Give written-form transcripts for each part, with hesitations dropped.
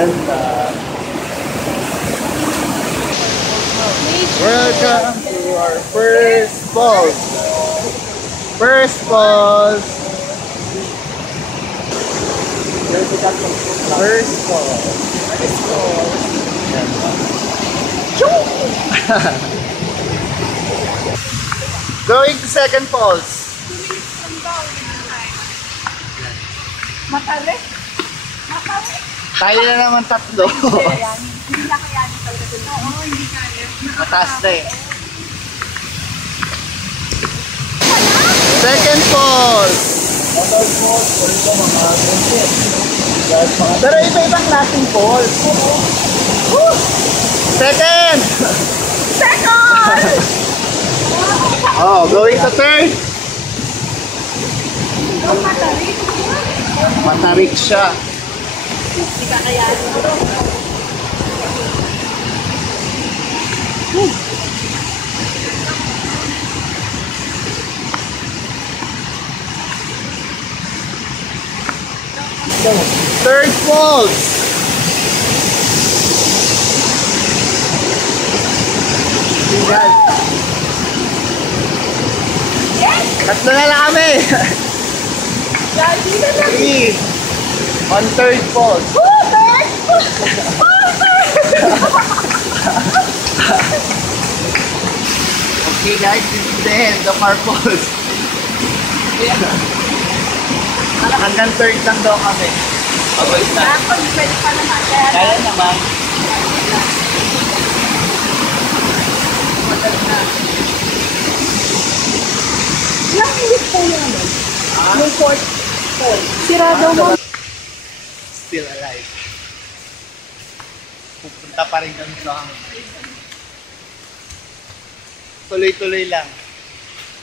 Ganda. Welcome to our first falls. First falls. First falls. First falls. Going to second falls. 2 minutes from down. Matali? Matali? Tayo na naman tatlo. Hindi na kayanin talaga dun. Oo, hindi kaya. Mataas na eh. Second falls. Second falls. Pero iba-ibang klaseng falls. Second. Second! Oh, going to third. Ang matarik. Matarik siya. Hindi ka kayanin ito. Third falls. Tingnan. Yes! Tatlo na lang kami. Lagi na lang. 3. On third falls. Perfect! Okay guys, this is the end of our falls. Hanggang third lang daw kami. Okay na. Ako, pwede pa naman. Kaya naman. Ilang minutes po yan? Yung fourth fall. Sira daw mo. Still alive. Pupunta pa rin kami sa hangin. Tuloy-tuloy lang.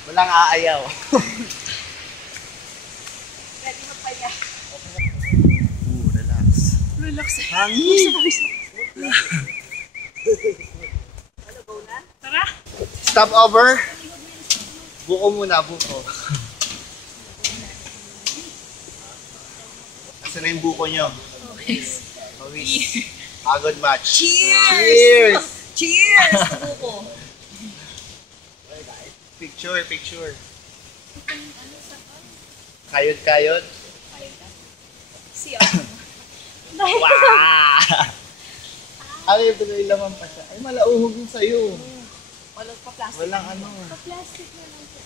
Walang aayaw. Pwede magpaya. Relax. Relax eh. Hangin! Ano ba na? Tara! Stop over. Buko muna, buko. Asa na yung buko nyo? Mawis. Pagod match. Cheers! Cheers! Cheers! Buko! Picture, picture. Kayod-kayod. Siya. Wow! Ay, may laman pa siya. Ay, malauhog yung sa'yo. Walang pa-plastic. Walang ano. Pa-plastic na lang po.